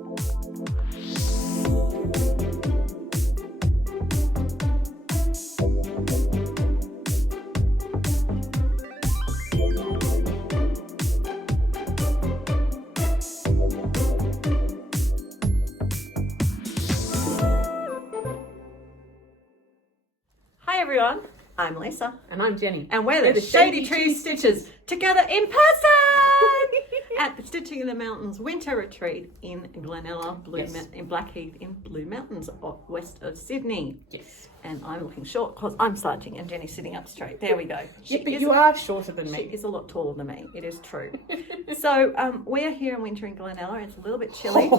Hi everyone, I'm Lisa. And I'm Jenny. And we're the Shady Tree Stitchers together in person at the Stitching in the Mountains winter retreat in Glenella, in Blackheath in Blue Mountains, west of Sydney. Yes. And I'm looking short because I'm slouching and Jenny's sitting up straight. There we go. Yeah, but you are shorter than me. She is a lot taller than me. It is true. So we're here in winter in Glenella. It's a little bit chilly.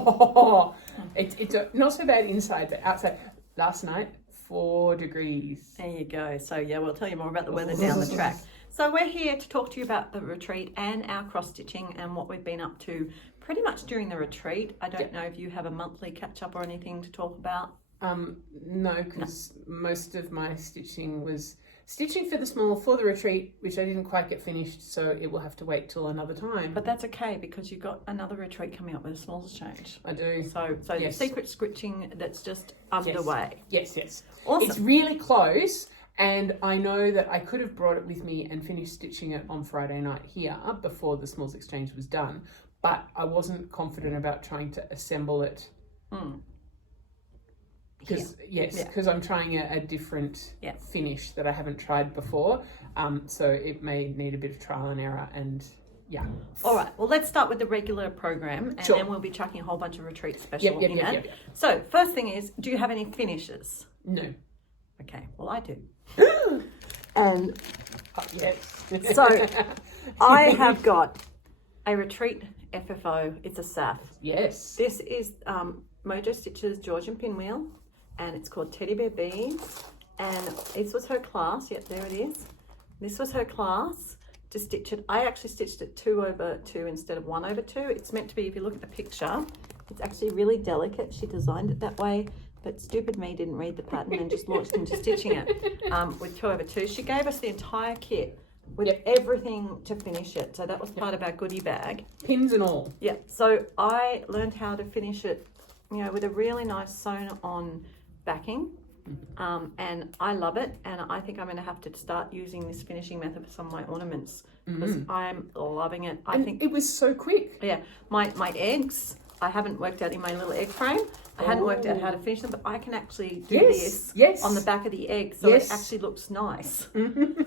It's not so bad inside, but outside. Last night, 4 degrees. There you go. So yeah, we'll tell you more about the weather down the track. So we're here to talk to you about the retreat and our cross stitching and what we've been up to pretty much during the retreat. I don't know if you have a monthly catch up or anything to talk about. No, because most of my stitching was stitching for the retreat, which I didn't quite get finished, so it will have to wait till another time. But that's okay because you've got another retreat coming up with a smalls change. I do. So yes. The secret stitching that's just underway. Yes. Awesome. It's really close, and I know that I could have brought it with me and finished stitching it on Friday night here before the smalls exchange was done, but I wasn't confident about trying to assemble it. Because I'm trying a different finish that I haven't tried before. So it may need a bit of trial and error and All right, well, let's start with the regular program and then we'll be chucking a whole bunch of retreat special in it. Yep. So first thing is, do you have any finishes? No. Okay, well, I do. And yes. So I have got a retreat FFO. It's a SAF. Yes. This is Mojo Stitches Georgian Pinwheel, and it's called Teddy Bear Beads. And this was her class. Yep, there it is. This was her class to stitch it. I actually stitched it 2/2 instead of 1/2. It's meant to be, if you look at the picture, it's actually really delicate. She designed it that way, but stupid me didn't read the pattern and just launched into stitching it with 2/2. She gave us the entire kit with everything to finish it. So that was part of our goodie bag. Pins and all. Yeah, so I learned how to finish it, with a really nice sewn on backing. And I love it, and I think I'm going to have to start using this finishing method for some of my ornaments because I'm loving it. I think it was so quick. Yeah, my eggs, I haven't worked out in my little egg frame. I hadn't worked out how to finish them, but I can actually do this on the back of the egg, so it actually looks nice.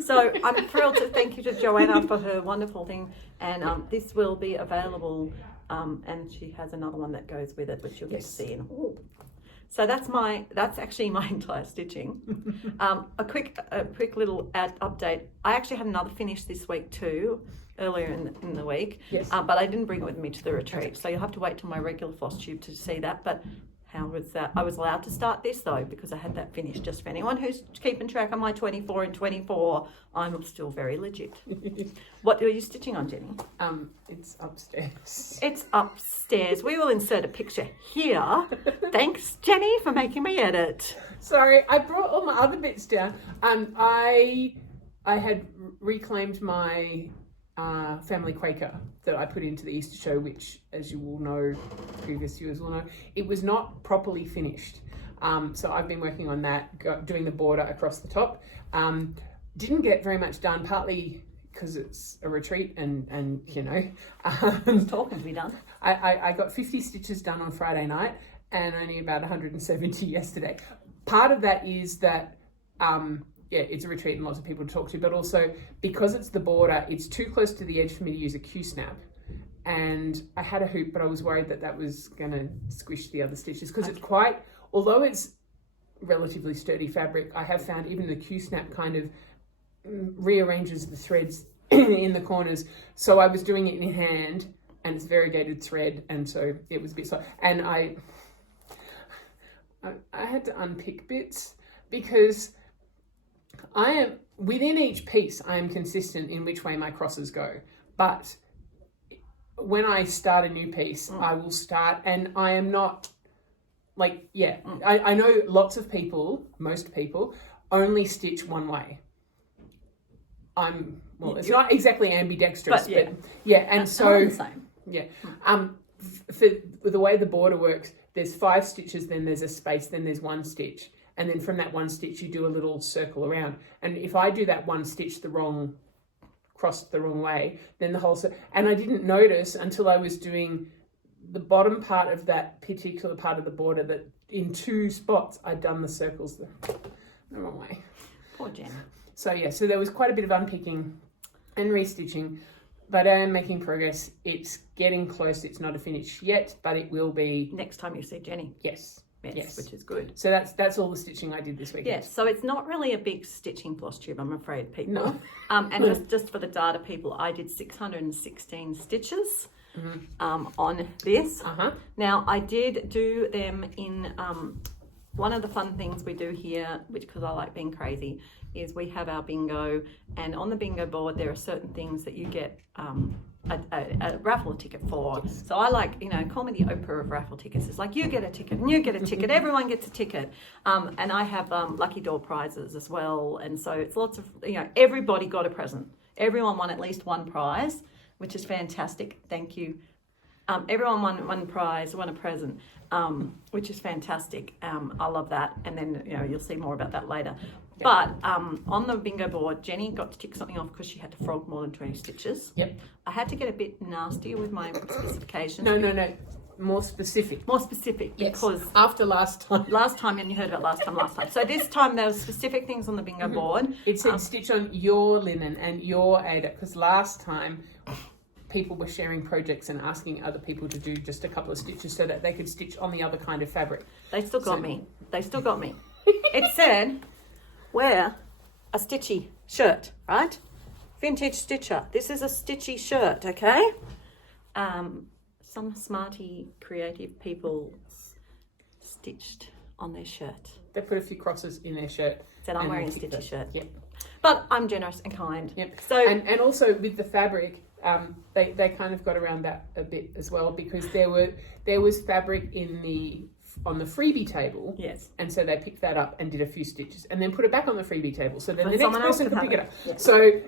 So I'm thrilled to thank you to Joanna for her wonderful thing, and this will be available, and she has another one that goes with it, which you'll get to see in. So that's actually my entire stitching. A quick little update. I actually had another finish this week too, earlier in the week. Yes. But I didn't bring it with me to the retreat, so you'll have to wait till my regular Flosstube to see that. But how was that? I was allowed to start this though because I had that finish. Just for anyone who's keeping track of my 24 and 24, I'm still very legit. What are you stitching on, Jenny? It's upstairs. It's upstairs. We will insert a picture here. Thanks, Jenny, for making me edit. Sorry, I brought all my other bits down. I had reclaimed my family Quaker that I put into the Easter show, which, as you will know, previous viewers will know, it was not properly finished. So I've been working on that, doing the border across the top. Didn't get very much done, partly because it's a retreat and There's talking to be done. I got 50 stitches done on Friday night and only about 170 yesterday. Part of that is that it's a retreat and lots of people to talk to, but also because it's the border, it's too close to the edge for me to use a Q-snap. And I had a hoop, but I was worried that was going to squish the other stitches because it's quite, although it's relatively sturdy fabric, I have found even the Q-snap kind of rearranges the threads in the corners. So I was doing it in hand and it's variegated thread, and so it was a bit slow. And I had to unpick bits because I am, within each piece, I am consistent in which way my crosses go. But when I start a new piece, I will start, and I am not I know lots of people, most people, only stitch one way. It's not exactly ambidextrous, but and I'm so the same. for the way the border works, there's 5 stitches, then there's a space, then there's 1 stitch. And then from that 1 stitch, you do a little circle around. And if I do that 1 stitch crossed the wrong way, then the whole... And I didn't notice until I was doing the bottom part of that particular part of the border that in 2 spots, I'd done the circles the wrong way. Poor Jen. So yeah, so there was quite a bit of unpicking and restitching, but I am making progress. It's getting close. It's not a finish yet, but it will be. Next time you see Jenny. Yes. Yes. Which is good. So that's all the stitching I did this weekend. Yes, so it's not really a big stitching Flosstube, I'm afraid, people. No. And just for the data, people, I did 616 stitches on this. Now, I did do them in... one of the fun things we do here, which because I like being crazy, is we have our bingo, and on the bingo board there are certain things that you get a raffle ticket for. Yes. So I like, call me the Oprah of raffle tickets. It's like you get a ticket and you get a ticket, everyone gets a ticket. And I have lucky door prizes as well, and so it's lots of, everybody got a present. Everyone won at least one prize, which is fantastic. Thank you. Everyone won one prize, won a present. Which is fantastic. I love that. And then, you'll see more about that later. Yep. But on the bingo board, Jenny got to tick something off because she had to frog more than 20 stitches. Yep. I had to get a bit nastier with my specifications. No. More specific. More specific, yes. Because... After last time. Last time, and you heard about last time. So this time there were specific things on the bingo board. It said stitch on your linen and your Ada, because last time... people were sharing projects and asking other people to do just a couple of stitches so that they could stitch on the other kind of fabric. They still got me. It said, wear a stitchy shirt, right? Vintage stitcher. This is a stitchy shirt, okay? Some smarty, creative people stitched on their shirt. They put a few crosses in their shirt. Said, I'm wearing a stitchy shirt. Yep. But I'm generous and kind. Yep. So and also with the fabric, they kind of got around that a bit as well, because there was fabric on the freebie table. Yes. And so they picked that up and did a few stitches and then put it back on the freebie table. So then the next person could pick it up. Yeah. So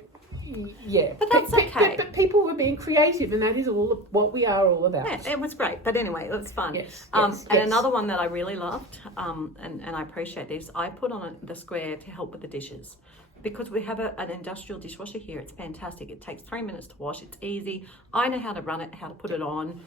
yeah. But that's okay. But people were being creative, and that is what we are all about. Yeah, it was great. But anyway, it was fun. Yes. And another one that I really loved, and I appreciate this, I put on the square to help with the dishes. Because we have an industrial dishwasher here. It's fantastic. It takes 3 minutes to wash. It's easy. I know how to run it, how to put it on,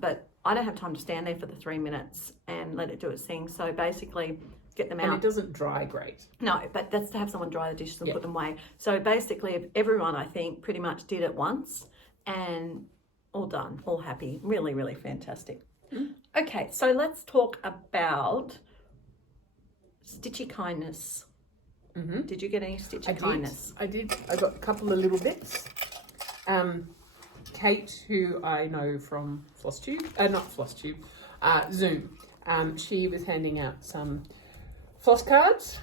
but I don't have time to stand there for the 3 minutes and let it do its thing. So basically, get them out. And it doesn't dry great. No, but that's to have someone dry the dishes and put them away. So basically, everyone, I think, pretty much did it once and all done, all happy. Really, really fantastic. Okay, so let's talk about stitchy kindness. Did you get any stitchy kindness? I did. I got a couple of little bits. Kate, who I know from Flosstube, Zoom, she was handing out some floss cards,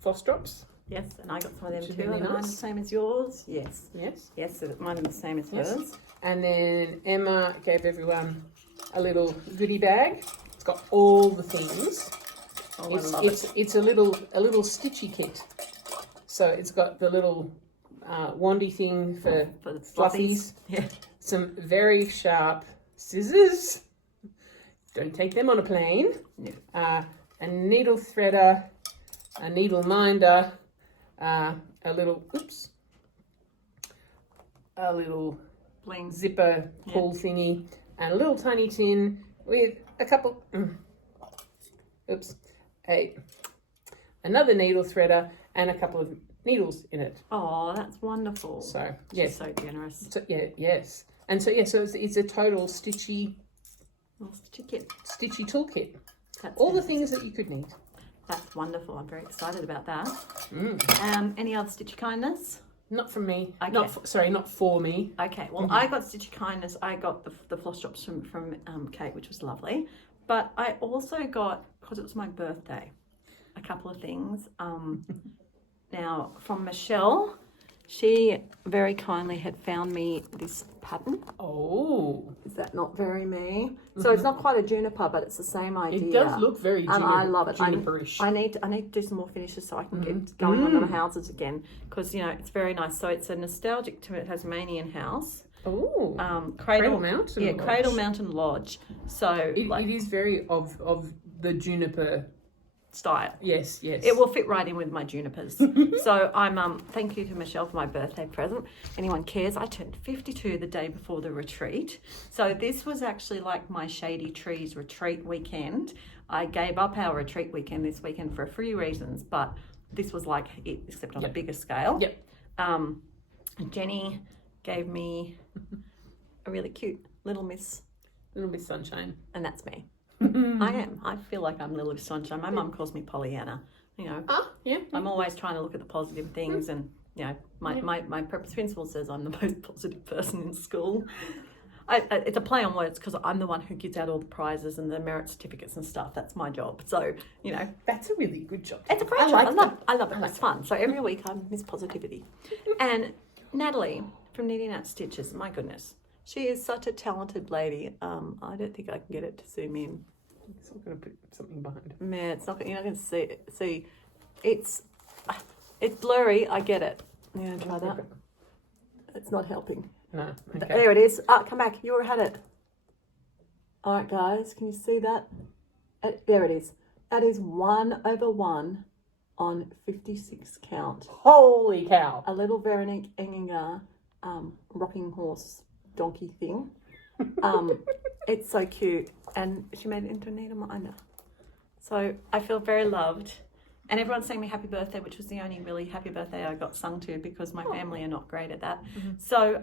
floss drops. Yes, and I got some of them too. Really Are mine the same as yours? Yes. Yes, so mine are the same as hers. And then Emma gave everyone a little goodie bag. It's got all the things. Oh, it's a little stitchy kit. So it's got the little wandy thing for the fluffies. Yeah. Some very sharp scissors. Don't take them on a plane. No. A needle threader, a needle minder, a little bling zipper pull thingy, and a little tiny tin with a couple. Another needle threader and a couple of needles in it. Oh, that's wonderful. So yes, she's so generous. So, yes, and so it's a total stitchy toolkit. That's all the things that you could need. That's wonderful. I'm very excited about that. Any other stitchy kindness? Not from me. Okay. Not for me. Okay. Well, I got stitchy kindness. I got the floss drops from Kate, which was lovely. But I also got, because it was my birthday, a couple of things. Now, from Michelle, she very kindly had found me this pattern. Oh. Is that not very me? So it's not quite a juniper, but it's the same idea. It does look very juniper. And I love it. Juniperish. I need to do some more finishes so I can get going on the houses again, because, it's very nice. So it's a nostalgic Tasmanian house. Oh, Cradle Mountain. Yeah, Lodge. Cradle Mountain Lodge. So it is very of the juniper style. Yes. It will fit right in with my junipers. So I'm thank you to Michelle for my birthday present. Anyone cares? I turned 52 the day before the retreat. So this was actually like my Shady Trees retreat weekend. I gave up our retreat weekend this weekend for a few reasons, but this was like it, except on a bigger scale. Jenny gave me a really cute Little Miss Sunshine. And that's me. I feel like I'm Little Miss Sunshine. My mum calls me Pollyanna. You know, I'm always trying to look at the positive things, and you know, my principal says I'm the most positive person in school. It's a play on words because I'm the one who gives out all the prizes and the merit certificates and stuff. That's my job. So, you know. That's a really good job. It's a great job. I love it. It's fun. So every week I'm Miss Positivity. And Natalie from Knitting Out Stitches, my goodness. She is such a talented lady. I don't think I can get it to zoom in. It's not going to put something behind. Man, it's not. You're not going to see. It's blurry. I get it. I'm going to try that. It's not helping. No. Okay. There it is. Come back. You already had it. All right, guys. Can you see that? There it is. That is 1/1 on 56 count. Holy cow! A little Veronique Enginger rocking horse donkey thing. It's so cute, and she made it into a needle minder. So I feel very loved, and everyone's saying me happy birthday, which was the only really happy birthday I got sung to because my family are not great at that. So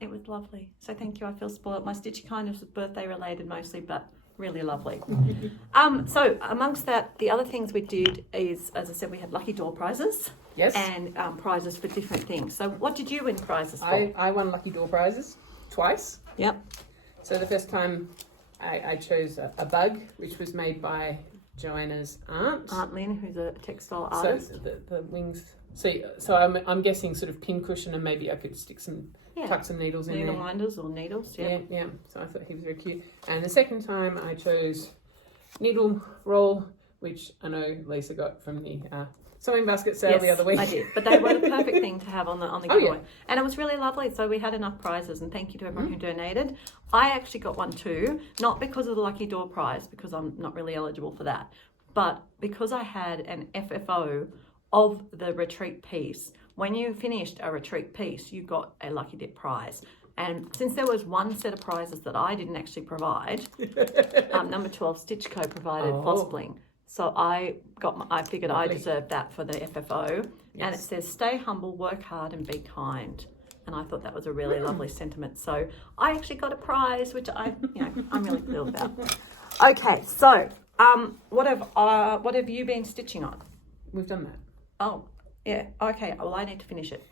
it was lovely. So thank you. I feel spoiled. My stitchy kind of was birthday related mostly, but really lovely. So amongst that, the other things we did is, as I said, we had lucky door prizes. Yes. And prizes for different things. So what did you win prizes for? I won lucky door prizes twice. Yep. So the first time I chose a bug, which was made by Joanna's aunt. Aunt Lynn, who's a textile artist. So the wings. So I'm guessing sort of pin cushion, and maybe I could stick some, tuck some needles in there. Needle minders or needles, Yeah. So I thought he was very cute. And the second time I chose needle roll, which I know Lisa got from the sewing basket sale the other week. I did, but they were the perfect thing to have on the giveaway, and it was really lovely. So we had enough prizes, and thank you to everyone who donated. I actually got one too, not because of the lucky door prize, because I'm not really eligible for that, but because I had an FFO of the retreat piece. When you finished a retreat piece, you got a lucky dip prize. And since there was one set of prizes that I didn't actually provide, number 12 Stitch Co provided Flosstube. So I figured I deserved that for the FFO. And it says, stay humble, work hard and be kind. And I thought that was a really lovely sentiment. So I actually got a prize, which I'm really thrilled about. Okay, so what have you been stitching on? We've done that. Oh, yeah. Okay. Well, I need to finish it.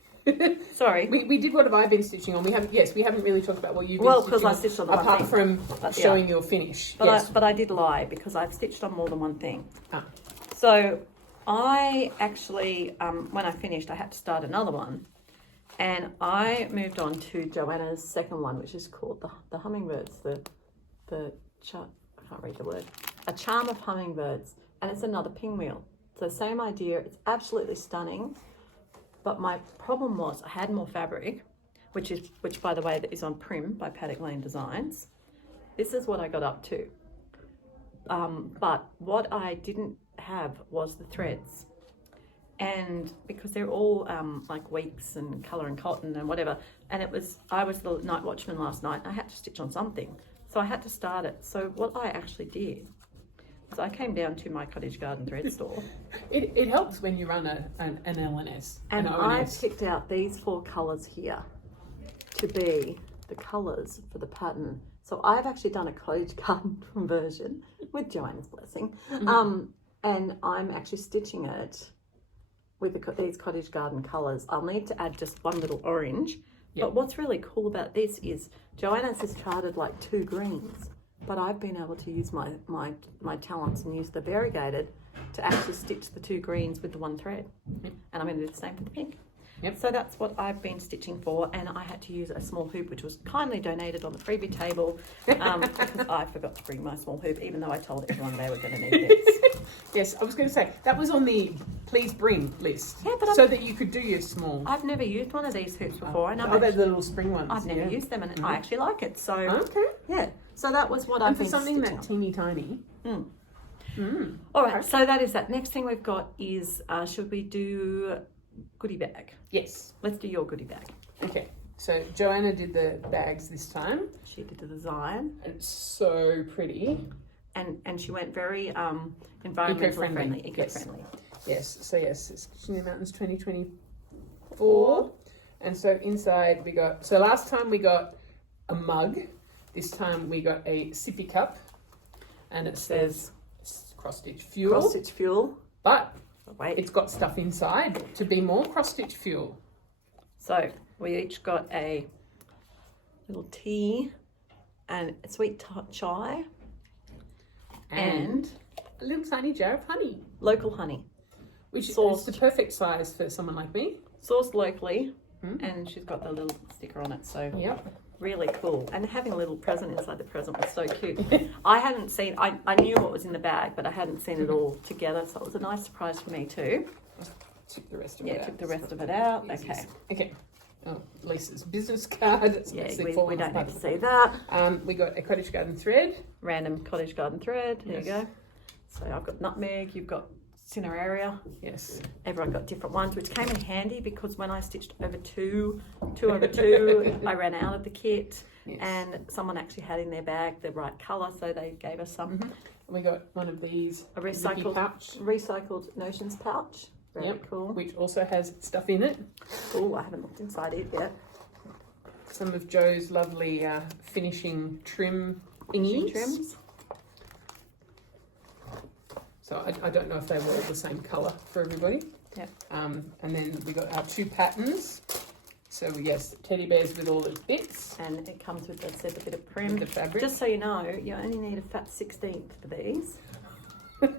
Sorry. We did what have I been stitching on. We haven't really talked about what you've been stitching on. Well, because I stitched on the apart one thing. From showing your finish. But I did lie because I've stitched on more than one thing. Ah. So I actually, when I finished, I had to start another one. And I moved on to Joanna's second one, which is called the Hummingbirds. I can't read the word. A Charm of Hummingbirds. And it's another pinwheel. So same idea. It's absolutely stunning. But my problem was I had more fabric, which by the way is on Prim by Paddock Lane Designs. This is what I got up to. But what I didn't have was the threads. And because they're all like weeks and colour and cotton and whatever, and I was the night watchman last night. I had to stitch on something, so I had to start it. So what I actually did was I came down to my Cottage Garden thread store. It helps when you run an LNS. And I picked out these 4 colours here to be the colours for the pattern. So I've actually done a Cottage Garden conversion with Joanna's blessing, and I'm actually stitching it with these Cottage Garden colours. I'll need to add just one little orange. But what's really cool about this is Joanna's has charted like 2 greens, but I've been able to use my talents and use the variegated to actually stitch the 2 greens with the 1 thread. And I'm going to do the same for the pink. Yep. So that's what I've been stitching for, and I had to use a small hoop, which was kindly donated on the freebie table, because I forgot to bring my small hoop, even though I told everyone they were going to need this. Yes, I was going to say, that was on the please bring list. Yeah, but so that you could do your small. I've never used one of these hoops before. And they're the little spring ones. I've never used them, and I actually like it. So okay. Yeah, so that was what I've been something stitching that teeny tiny. All right, so that is that. Next thing we've got is, should we do goodie bag? Yes. Let's do your goodie bag. Okay, so Joanna did the bags this time. She did the design. And it's so pretty. And she went very environmentally friendly, eco-friendly. Yes, so yes, it's Kitchener Mountains 2024. And so inside we got, so last time we got a mug. This time we got a sippy cup. And it says cross-stitch fuel. Cross-stitch fuel. But wait, it's got stuff inside to be more cross-stitch fuel. So we each got a little tea and a sweet chai. And a little tiny jar of honey. Local honey. Which is the perfect size for someone like me. Sourced locally. And she's got the little sticker on it. So yep. Really cool. And having a little present inside the present was so cute. I hadn't seen, I knew what was in the bag, but I hadn't seen it all together. So it was a nice surprise for me too. Took the rest of it out. Took the rest of it out. Okay. Okay. Oh, Lisa's business card. Yeah, we don't need to see that. We got a cottage garden thread. Random cottage garden thread. There you go. So I've got nutmeg. You've got cineraria. Yes. Everyone got different ones, which came in handy because when I stitched over two over two, I ran out of the kit. Yes. And someone actually had in their bag the right colour, so they gave us some. We got one of these. A recycled Notions pouch. Very cool. Which also has stuff in it. Cool, I haven't looked inside it yet. Some of Joe's lovely finishing trim thingies. Trims. So I don't know if they were all the same colour for everybody. Yeah. And then we got our 2 patterns. So yes, teddy bears with all the bits. And it comes with, it says, a bit of prim. With the fabric. Just so you know, you only need a fat 16th for these.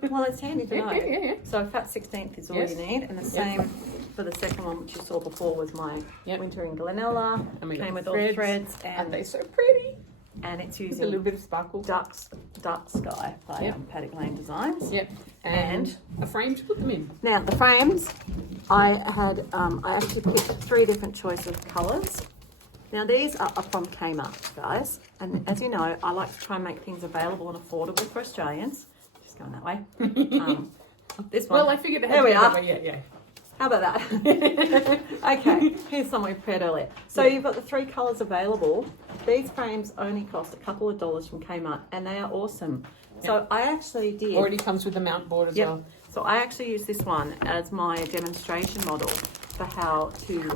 Well, it's handy to know. Yeah. So a fat 16th is all you need. And the same for the second one, which you saw before, was my Winter in Glenella. And we came with threads. all the threads. And they're so pretty. And it's using a little bit of sparkle. Dark Sky by Paddock Lane Designs. Yep. And a frame to put them in. Now the frames, I actually picked 3 different choices of colours. Now these are from Kmart, guys. And as you know, I like to try and make things available and affordable for Australians. Just going that way. This one. Well, I figured it had there to we go are. that way. Yeah. How about that? Okay, here's some we prepared earlier. So you've got the 3 colours available. These frames only cost a couple of dollars from Kmart, and they are awesome. So I actually did. Already comes with the mount board as well. So I actually used this one as my demonstration model for how to,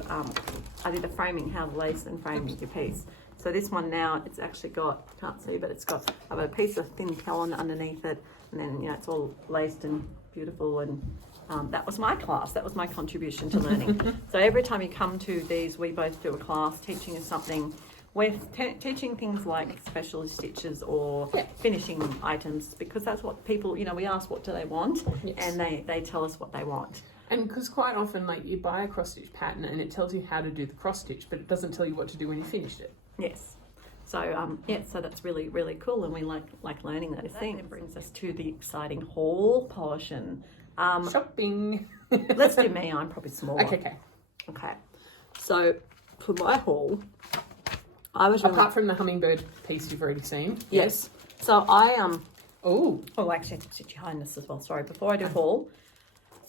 I did the framing, how to lace and frame your piece. So this one now, it's actually got, can't see, but it's got, I've got a piece of thin Callan underneath it, and then, it's all laced and beautiful, and that was my class. That was my contribution to learning. So every time you come to these, we both do a class teaching us something. We're teaching things like specialist stitches or finishing items, because that's what people, we ask what do they want, and they tell us what they want. And because quite often, like, you buy a cross-stitch pattern and it tells you how to do the cross-stitch, but it doesn't tell you what to do when you finished it. Yes. So, so that's really, really cool, and we like learning those things. That brings us to the exciting haul portion. Shopping. Let's do me. I'm probably smaller. Okay. So, for my haul, I was really... Apart from the hummingbird piece you've already seen. Yes. So, I Oh, actually, Stitchy Kindness as well. Sorry, before I do haul,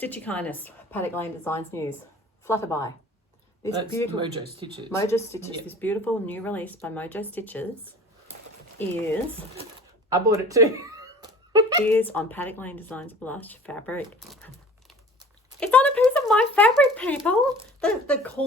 Stitchy Kindness, Paddock Lane Designs News, Flutterby. This that's beautiful Mojo Stitches. Mojo Stitches. This beautiful new release by Mojo Stitches is... I bought it too. is on Paddock Lane Designs blush fabric. It's on a piece of my fabric, people.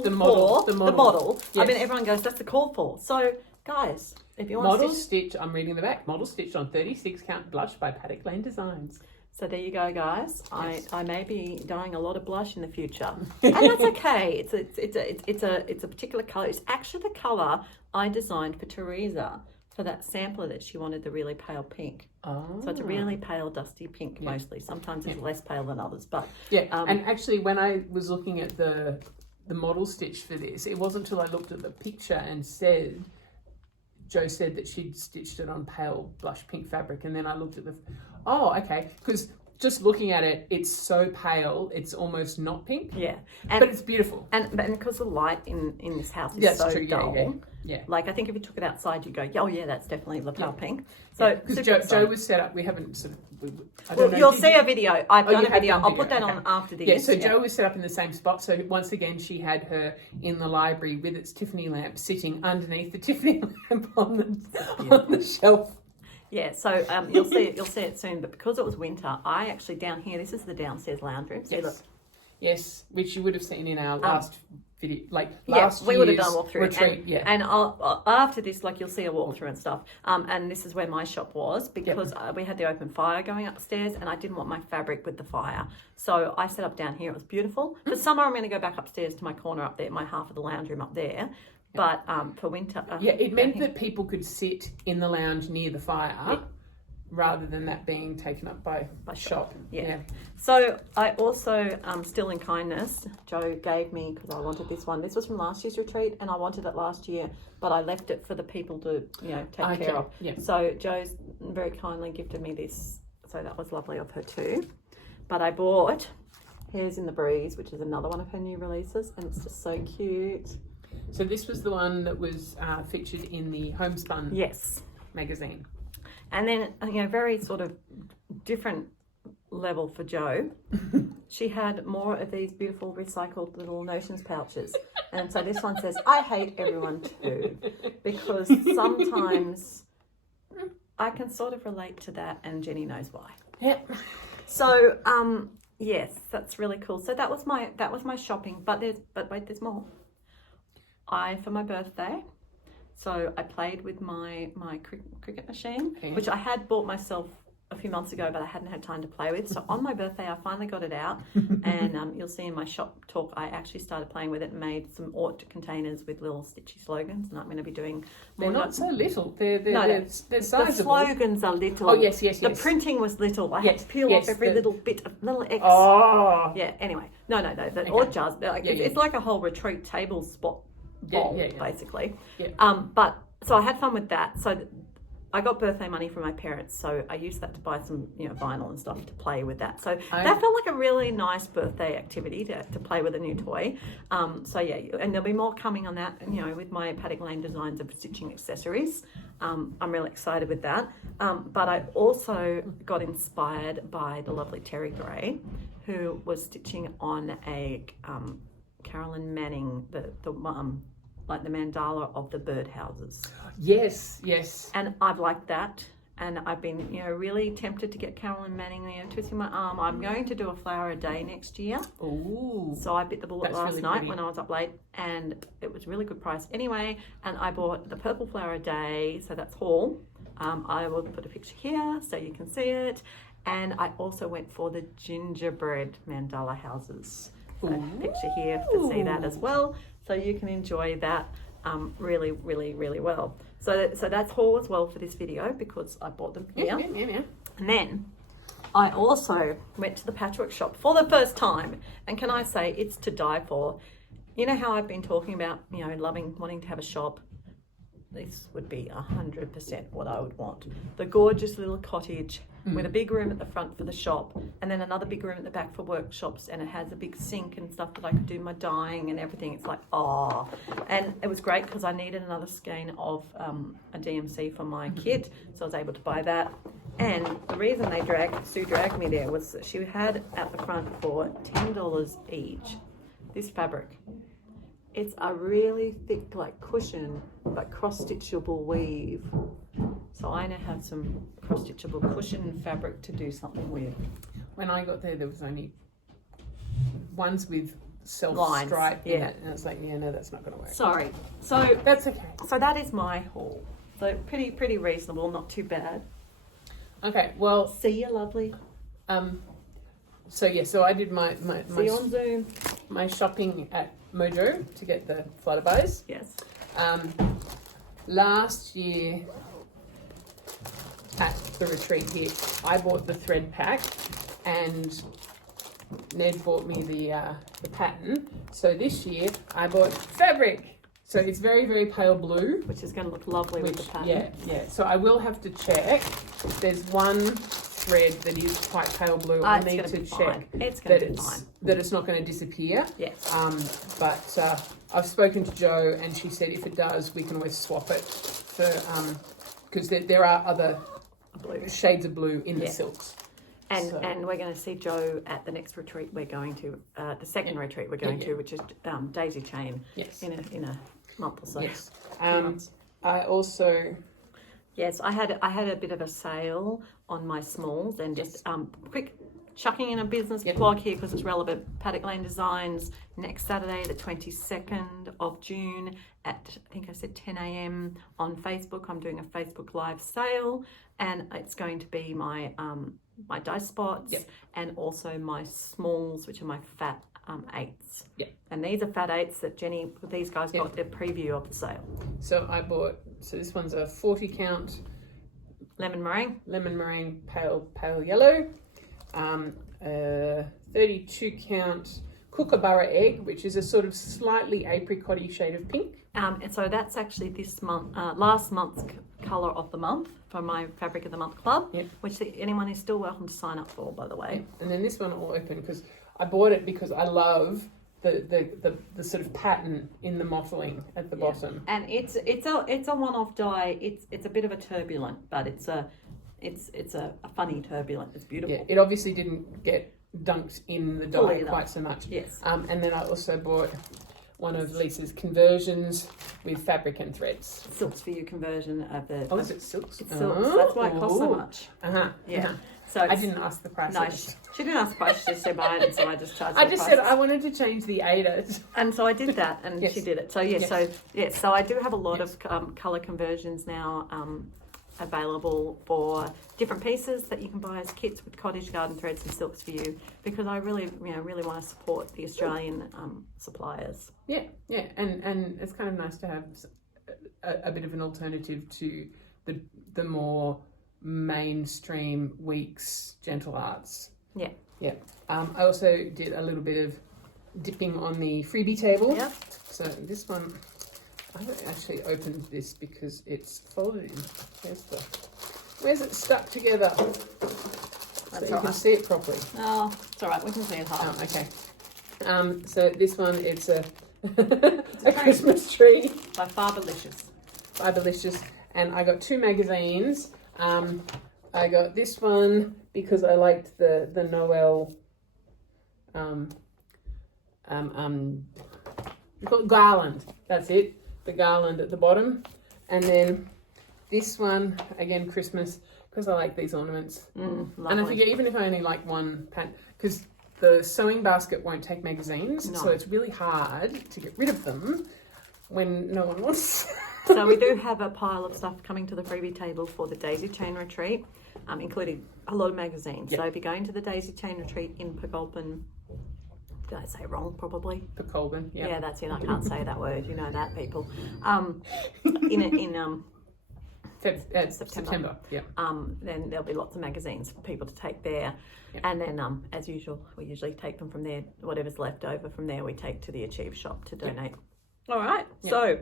The model. Yes. I mean, everyone goes, that's the call for. So, guys, if you want to stitch, I'm reading the back. Model stitched on 36 count blush by Paddock Lane Designs. So there you go, guys. Yes. I may be dyeing a lot of blush in the future, and that's okay. It's a particular color. It's actually the color I designed for Teresa for that sampler that she wanted, the really pale pink. Oh. So it's a really pale, dusty pink mostly. Sometimes it's less pale than others, but and actually, when I was looking at the the model stitch for this. It wasn't until I looked at the picture and Jo said that she'd stitched it on pale blush pink fabric, and then I looked at okay, because just looking at it, it's so pale, it's almost not pink. Yeah, but it's beautiful. And because the light in this house is That's so true. dull. Yeah. Like I think if you took it outside, you'd go, oh yeah, that's definitely the pale pink. So because Jo was set up, we haven't sort of. You'll see a video. I've done a video. I'll put that on after this. Yeah, so Jo was set up in the same spot. So once again, she had her in the library with its Tiffany lamp sitting underneath the Tiffany lamp on the shelf. Yeah, so you'll see it soon. But because it was winter, I actually down here. This is the downstairs lounge room. See, look. Yes, which you would have seen in our last video, last we would have done a walkthrough retreat. And I'll, after this, you'll see a walkthrough and stuff. And this is where my shop was because we had the open fire going upstairs, and I didn't want my fabric with the fire, so I set up down here. It was beautiful. For summer, I'm going to go back upstairs to my corner up there, my half of the lounge room up there. But for winter, it meant that people could sit in the lounge near the fire. Rather than that being taken up by shop. Yeah. So I also, still in kindness, Jo gave me, because I wanted this one. This was from last year's retreat, and I wanted it last year, but I left it for the people to, take care of. Yeah. So Jo's very kindly gifted me this. So that was lovely of her too. But I bought Hairs in the Breeze, which is another one of her new releases, and it's just so cute. So this was the one that was featured in the Homespun magazine. And then, very sort of different level for Jo. She had more of these beautiful recycled little Notions pouches. And so this one says, I hate everyone too. Because sometimes I can sort of relate to that, and Jenny knows why. Yeah. So, yes, that's really cool. So that was my shopping. But wait, there's more. For my birthday, so I played with my cricket machine, which I had bought myself a few months ago, but I hadn't had time to play with. So on my birthday, I finally got it out, and you'll see in my shop talk, I actually started playing with it and made some Ort containers with little stitchy slogans, and I'm going to be doing more. They're not so little. They're sizable. The slogans are little. Oh, yes. The printing was little. I had to peel off every little bit of little X. Oh. Yeah, anyway. No. The Ort jars, it's like a whole retreat table spot. Basically. But so I had fun with that. So I got birthday money from my parents, so I used that to buy some vinyl and stuff to play with that. So that felt like a really nice birthday activity to play with a new toy. So yeah, and there'll be more coming on that, with my Paddock Lane designs of stitching accessories. I'm really excited with that. But I also got inspired by the lovely Terry Gray, who was stitching on a Carolyn Manning, like the mandala of the birdhouses. Yes. And I've liked that. And I've been, really tempted to get Carolyn Manning, twisting my arm. I'm going to do a flower a day next year. Ooh. So I bit the bullet last night when I was up late, and it was a really good price anyway. And I bought the purple flower a day, so that's haul. I will put a picture here so you can see it. And I also went for the gingerbread mandala houses. So picture here to see that as well. So you can enjoy that really, really, really well. So that's haul as well for this video because I bought them here. Yeah. And then I also went to the patchwork shop for the first time. And can I say, it's to die for. You know how I've been talking about, wanting to have a shop? This would be 100% what I would want. The gorgeous little cottage with a big room at the front for the shop, and then another big room at the back for workshops, and it has a big sink and stuff that I could do my dyeing and everything. It's like, and it was great because I needed another skein of a DMC for my kit, so I was able to buy that. And the reason Sue dragged me there was that she had at the front for $10 each this fabric. It's a really thick, cushion, but cross-stitchable weave. So I now have some cross-stitchable cushion fabric to do something with. When I got there was only ones with self-stripe in it, and I was like, no, that's not going to work. Sorry. So that's okay. So that is my haul. So pretty reasonable, not too bad. Okay, well. See you, lovely. So I did my see you on Zoom. My shopping at Mojo to get the flutterbuys. Yes. Last year at the retreat here, I bought the thread pack, and Ned bought me the pattern. So this year I bought fabric. So it's very, very pale blue. Which is going to look lovely with the pattern. Yeah. So I will have to check. There's one thread that is quite pale blue. I need to check that it's not going to disappear. Yes. But I've spoken to Jo, and she said if it does, we can always swap it for because there are other shades of blue in the silks. And we're going to see Jo at the next retreat we're going to, the second retreat we're going to, which is Daisy Chain. Yes. In a month or so. Yes. I also. Yes, I had a bit of a sale on my smalls, and just quick chucking in a business blog here because it's relevant. Paddock Lane Designs next Saturday, the 22nd of June at, I think I said 10 a.m. on Facebook. I'm doing a Facebook Live sale, and it's going to be my my dice spots and also my smalls, which are my fat 8s. Yeah. And these are fat 8s that these guys got their preview of the sale. So I bought, this one's a 40 count. Lemon meringue, pale yellow. 32 count kookaburra egg, which is a sort of slightly apricot-y shade of pink. And so that's actually this month, last month's colour of the month for my Fabric of the Month Club, which anyone is still welcome to sign up for, by the way. And then this one will open because I bought it because I love the sort of pattern in the mottling at the bottom. And it's a one-off dye. It's a bit of a turbulent, but it's a funny turbulent. It's beautiful. Yeah, it obviously didn't get dunked in the dye quite so much. Yes. And then I also bought one of Lisa's conversions with fabric and threads. Silks for You conversion of the. Oh, is it silks? It's silks. That's why it costs so much. Yeah. So I didn't ask the price. No, she didn't ask the price. She just said buy it, and so I just charged. I just said I wanted to change the ADA, and so I did that, and she did it. So so I do have a lot of colour conversions now available for different pieces that you can buy as kits with cottage garden threads and silks for you, because I really want to support the Australian suppliers. Yeah, and it's kind of nice to have a bit of an alternative to the more mainstream Weeks Gentle Arts. Yeah. I also did a little bit of dipping on the freebie table. Yeah. So this one, I haven't actually opened this because it's folded in. Where's it stuck together? So you can see it properly. Oh, it's all right. We can see it half. Oh, okay. So this one, it's a Christmas tree by Farbalicious. And I got 2 magazines. I got this one because I liked the Noel you call it garland. That's it. The garland at the bottom. And then this one, again, Christmas, because I like these ornaments. And I figure even if I only like one pattern, because the sewing basket won't take magazines, so it's really hard to get rid of them when no one wants. So we do have a pile of stuff coming to the freebie table for the Daisy Chain Retreat, including a lot of magazines. So if you're going to the Daisy Chain Retreat in Pagolpan, did I say it wrong? Pagolpan, yeah, that's it. I can't say that word. You know that, people. In September. Yeah. Then there'll be lots of magazines for people to take there, and then as usual, we usually take them from there. Whatever's left over from there, we take to the Achieve shop to donate. All right. So.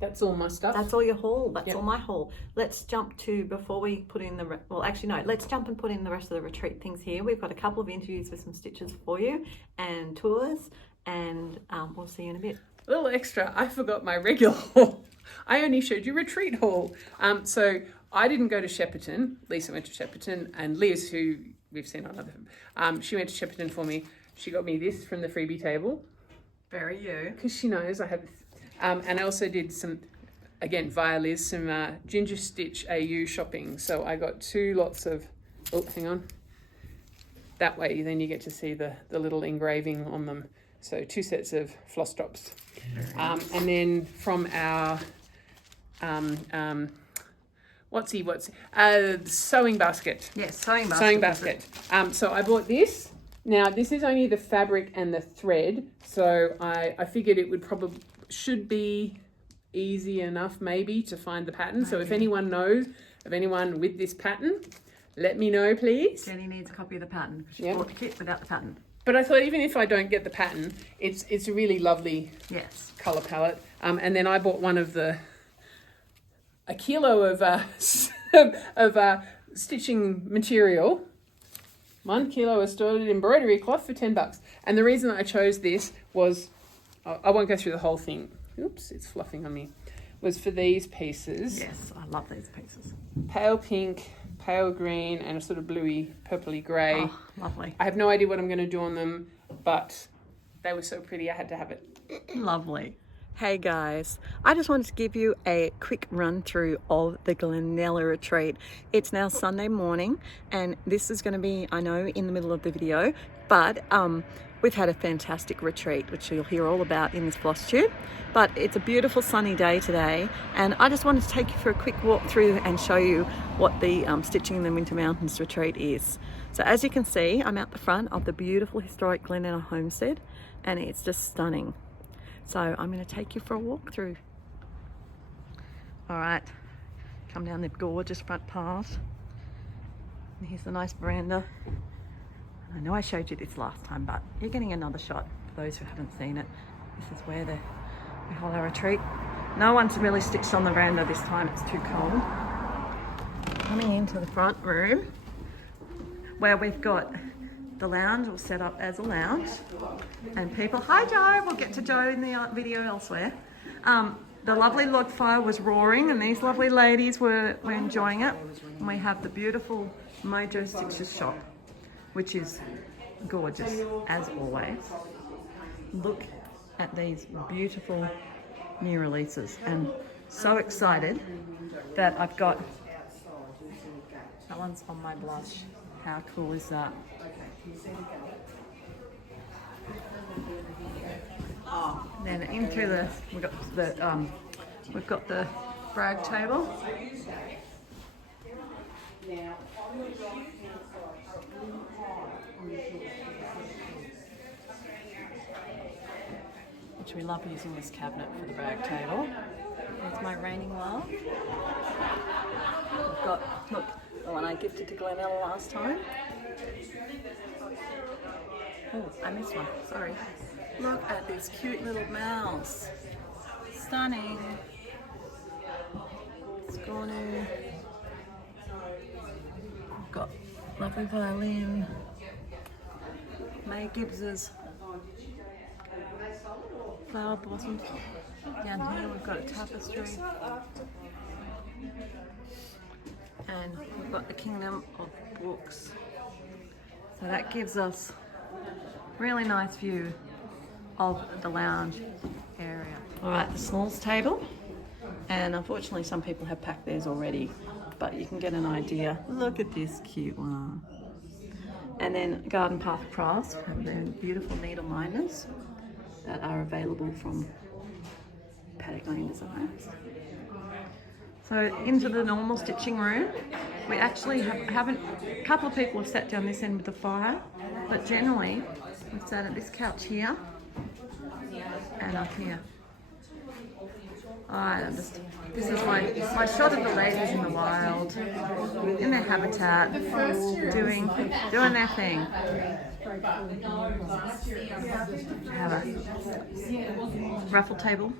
That's all my stuff. That's all your haul. That's all my haul. Let's jump to, before we put in let's jump and put in the rest of the retreat things here. We've got a couple of interviews with some stitches for you and tours, and we'll see you in a bit. A little extra, I forgot my regular haul. I only showed you retreat haul. So I didn't go to Shepparton. Lisa went to Shepparton, and Liz, who we've seen on other, she went to Shepparton for me. She got me this from the freebie table. Very you. Because she knows I have... and I also did some, again, via Liz, some Ginger Stitch AU shopping. So I got 2 lots of, hang on. That way then you get to see the little engraving on them. So 2 sets of floss drops. And then from our, sewing basket. Yes, sewing basket. Sewing basket. So I bought this. Now this is only the fabric and the thread. So I figured it should be easy enough maybe to find the pattern. So if anyone knows of anyone with this pattern, let me know, please. Jenny needs a copy of the pattern. She bought the kit without the pattern. But I thought even if I don't get the pattern, it's a really lovely colour palette. And then I bought a kilo of stitching material. 1 kilo of stored embroidery cloth for $10. And the reason I chose this was, I won't go through the whole thing. Oops, it's fluffing on me. Was for these pieces. Yes, I love these pieces. Pale pink, pale green, and a sort of bluey, purpley grey. Oh, lovely. I have no idea what I'm going to do on them, but they were so pretty I had to have it. Lovely. Hey guys, I just wanted to give you a quick run through of the Glenella retreat. It's now Sunday morning and this is going to be, I know, in the middle of the video, but we've had a fantastic retreat, which you'll hear all about in this Flosstube. But it's a beautiful sunny day today and I just wanted to take you for a quick walk through and show you what the Stitching in the Winter Mountains retreat is. So as you can see, I'm out the front of the beautiful historic Glenella homestead and it's just stunning. So I'm going to take you for a walk through. All right, come down the gorgeous front path. And here's the nice veranda. I know I showed you this last time, but you're getting another shot for those who haven't seen it. This is where we hold our retreat. No one's really stitched on the veranda this time, it's too cold. Coming into the front room where we've got the lounge all set up as a lounge and people, hi Joe, we'll get to Joe in the video elsewhere. The lovely log fire was roaring and these lovely ladies were enjoying it. And we have the beautiful Mojo Stitches shop, which is gorgeous as always. Look at these beautiful new releases and so excited that I've got, that one's on my blush. How cool is that? Then in through we've got the brag table. Which we love using this cabinet for the brag table. There's my raining love. We've got, look, the one I gifted to Glenella last time. Oh, I missed one, sorry. Look at this cute little mouse. Stunning. Scornu. We've got lovely violin. May Gibbs's flower blossoms. Down here we've got a tapestry. And we've got the Kingdom of Books. So that gives us a really nice view of the lounge area. All right, the smalls table. And unfortunately some people have packed theirs already, but you can get an idea. Look at this cute one. And then Garden Path Crafts have their beautiful needle minders that are available from Patagonia Designs. So into the normal stitching room, we actually haven't, a couple of people have sat down this end with the fire, but generally we've sat at this couch here and up here. Alright, this is my shot of the ladies in the wild, in their habitat, doing their thing. Have a raffle table.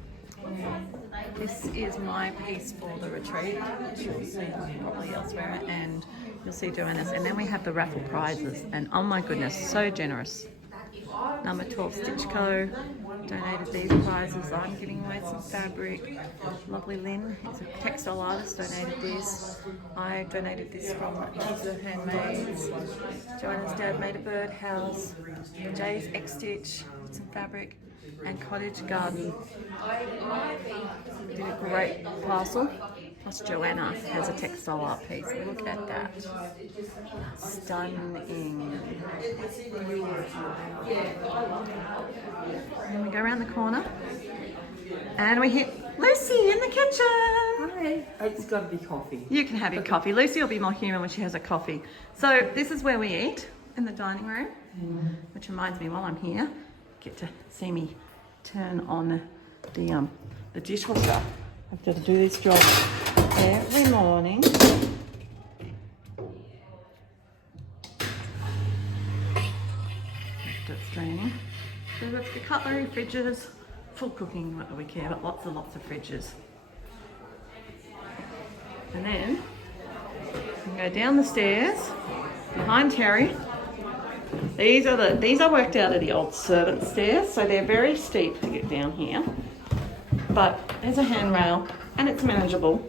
This is my piece for the retreat, which you'll see probably elsewhere, and you'll see Joanna's. And then we have the raffle prizes, and oh my goodness, so generous. Number 12 Stitch Co. donated these prizes. I'm giving away some fabric. Lovely Lynn, he's a textile artist, donated this. I donated this from Pizza Handmaids. Joanna's dad made a birdhouse. Jay's X-Stitch, some fabric. And Cottage Garden did a great parcel. Plus Joanna has a textile art piece. Look at that. Stunning. And we go around the corner and we hit Lucy in the kitchen. Hi. It's got to be coffee. You can have your coffee. Lucy will be more human when she has a coffee. So this is where we eat, in the dining room, which reminds me, while I'm here, get to see me turn on the dishwasher. I've got to do this job every morning. draining. So we've got cutlery, fridges, full cooking, what do we care, but lots of fridges. And then you can go down the stairs behind Terry. These are worked out of the old servant stairs, so they're very steep to get down here. But there's a handrail and it's manageable.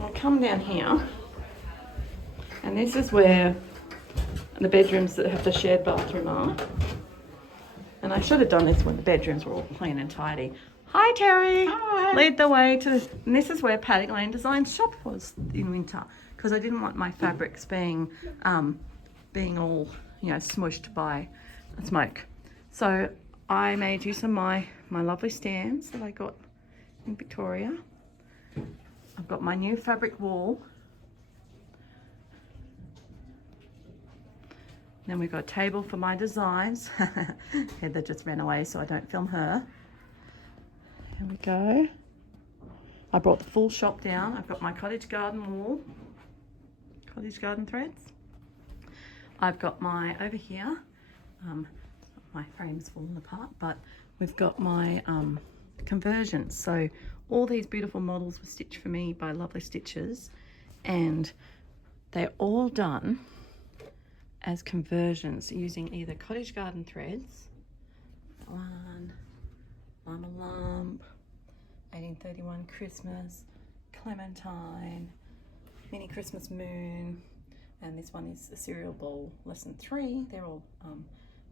I'll come down here, and this is where the bedrooms that have the shared bathroom are. And I should have done this when the bedrooms were all clean and tidy. Hi Terry! Hi! Lead the way to, and this is where Paddock Lane Design's shop was in winter, because I didn't want my fabrics being all, smushed by smoke. So I made use of my lovely stands that I got in Victoria. I've got my new fabric wall. Then we've got a table for my designs. Heather just ran away so I don't film her. Here we go. I brought the full shop down. I've got my cottage garden wall, cottage garden threads. I've got my, over here, my frame's fallen apart, but we've got my conversions. So all these beautiful models were stitched for me by Lovely Stitches, and they're all done as conversions using either cottage garden threads, that one, Llama Lump, 1831 Christmas, Clementine, Mini Christmas Moon, and this one is the Cereal Bowl Lesson 3. They're all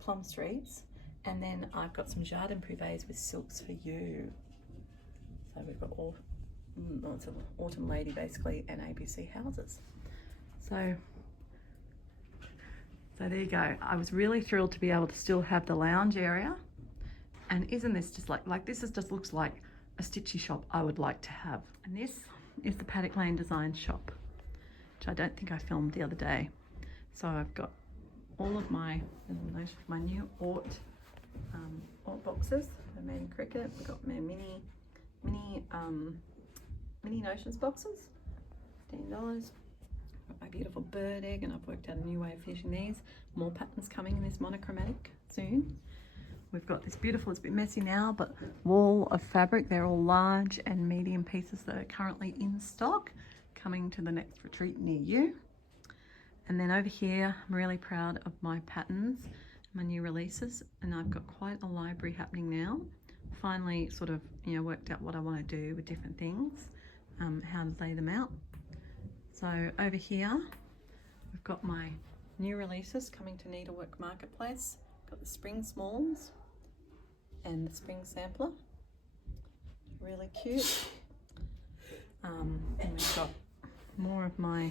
Plum Streets. And then I've got some Jardin Privés with Silks for You. So we've got all lots of Autumn Lady basically and ABC houses. So there you go. I was really thrilled to be able to still have the lounge area. And isn't this just like this is just looks like a stitchy shop I would like to have. And this is the Paddock Lane Design shop, which I don't think I filmed the other day. So I've got all of my new Ort boxes. They're made in Cricket. We've got my mini Notions boxes, $15. My beautiful bird egg, and I've worked out a new way of finishing these. More patterns coming in this monochromatic soon. We've got this beautiful, it's a bit messy now, but wall of fabric. They're all large and medium pieces that are currently in stock, coming to the next retreat near you. And then over here, I'm really proud of my patterns, my new releases, and I've got quite a library happening now. Finally sort of, worked out what I want to do with different things, how to lay them out. So over here, we've got my new releases coming to Needlework Marketplace. Got the Spring Smalls and the Spring Sampler. Really cute. And we've got more of my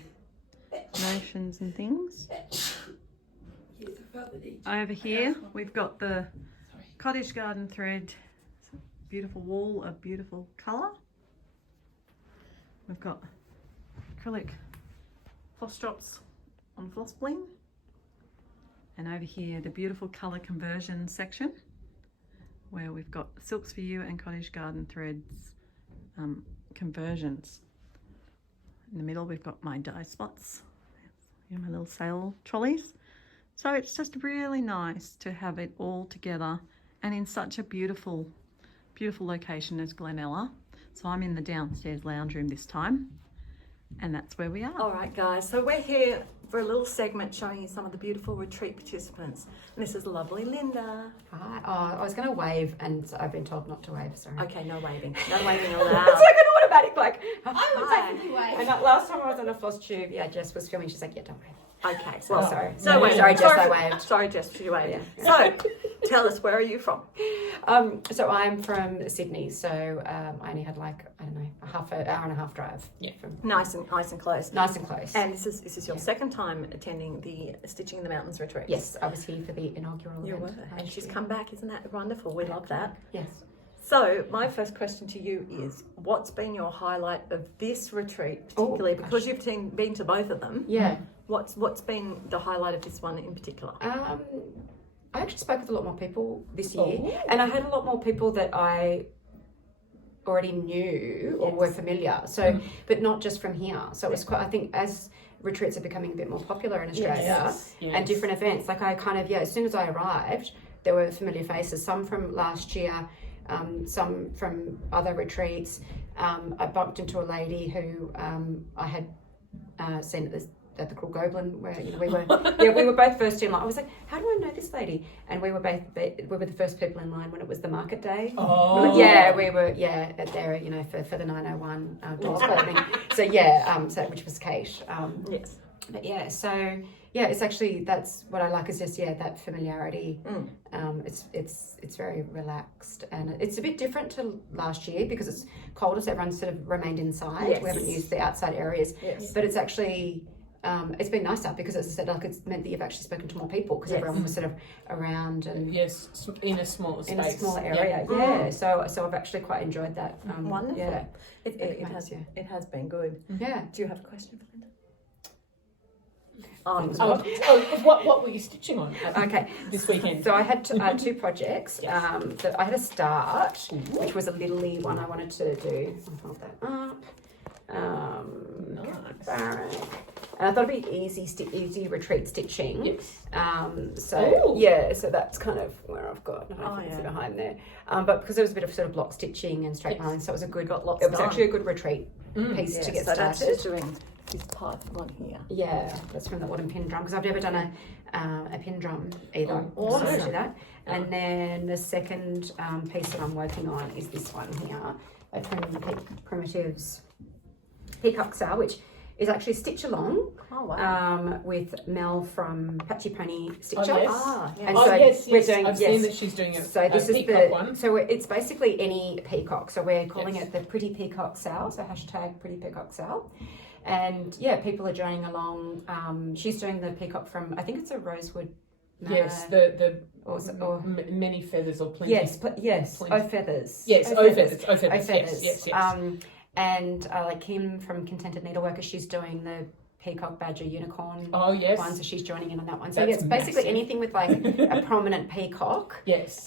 notions and things. Over here, we've got the Cottage Garden thread, beautiful wall of beautiful colour. We've got acrylic floss drops on Floss Bling. And over here, the beautiful colour conversion section, where we've got Silks for You and Cottage Garden threads conversions. In the middle, we've got my dye spots, my little sale trolleys. So it's just really nice to have it all together and in such a beautiful, beautiful location as Glenella. So I'm in the downstairs lounge room this time, and that's where we are. All right, guys, so we're here for a little segment showing you some of the beautiful retreat participants. And this is lovely Linda. Hi. Oh, I was going to wave, and I've been told not to wave, sorry. Okay, no waving. No waving allowed. It's like an automatic, like, I would definitely wave. And last time I was on a Flosstube, Jess was filming, she's like, don't wave. Okay, so well, sorry. Sorry, Jess, I waved. Sorry, Jess, you waved. Yeah. So, tell us, where are you from? So I'm from Sydney, so I only had an hour and a half drive. Yeah. From Nice and close. Nice and close. And this is your second time attending the Stitching in the Mountains retreat. Yes, I was here for the inaugural event. And she's come back, isn't that wonderful? We love that. Yes. So my first question to you is, what's been your highlight of this retreat, particularly because you've been to both of them? Yeah. What's been the highlight of this one in particular? I actually spoke with a lot more people this year, and I had a lot more people that I already knew or were familiar. So, but not just from here. So it was quite. I think as retreats are becoming a bit more popular in Australia Yes. and different events. Like I kind of, as soon as I arrived, there were familiar faces, some from last year, some from other retreats. I bumped into a lady who I had seen at the Cruel Goblin, where we were both first in line. I was like, how do I know this lady? And we were the first people in line when it was the market day. Oh. We were there, for the 901 doors opening. So which was Kate. Yes. But it's actually, that's what I like, is just that familiarity. It's very relaxed, and it's a bit different to last year because it's colder, so everyone's sort of remained inside. Yes. We haven't used the outside areas, Yes. but it's actually it's been nicer because, as I said, like it's meant that you've actually spoken to more people because everyone was sort of around and in a smaller space, in a smaller area. So I've actually quite enjoyed that. Wonderful. Yeah. It has been good. Yeah. Do you have a question for Linda? What were you stitching on? Okay. This weekend. So I had two projects. That I had a start, which was a Lily one I wanted to do. I'll hold that up. Nice. And I thought it'd be easy retreat stitching. Yes. So that's kind of where I've got. Behind there. But because there was a bit of sort of block stitching and straight lines, so it was actually a good retreat piece to get started. That's doing this part one here. Yeah, that's from the autumn pin drum because I've never done a pin drum either. Awesome. So I do that. And then the second piece that I'm working on is this one here, by Primitives Peacock Sale, which is actually stitch along. Oh wow. With Mel from Patchy Pony Stitcher. Oh, yes. And so we're doing. I've seen that she's doing So this is peacock one. So it's basically any peacock. So we're calling it the Pretty Peacock Sale. So # Pretty Peacock Sale. And people are joining along. She's doing the peacock from, I think it's a rosewood. Yes, or many feathers or plenty. Yes, O feathers. Yes, O feathers. Yes. And like Kim from Contented Needleworker, she's doing the peacock badger unicorn one, so she's joining in on that one. So it's basically anything with like a prominent peacock. Yes.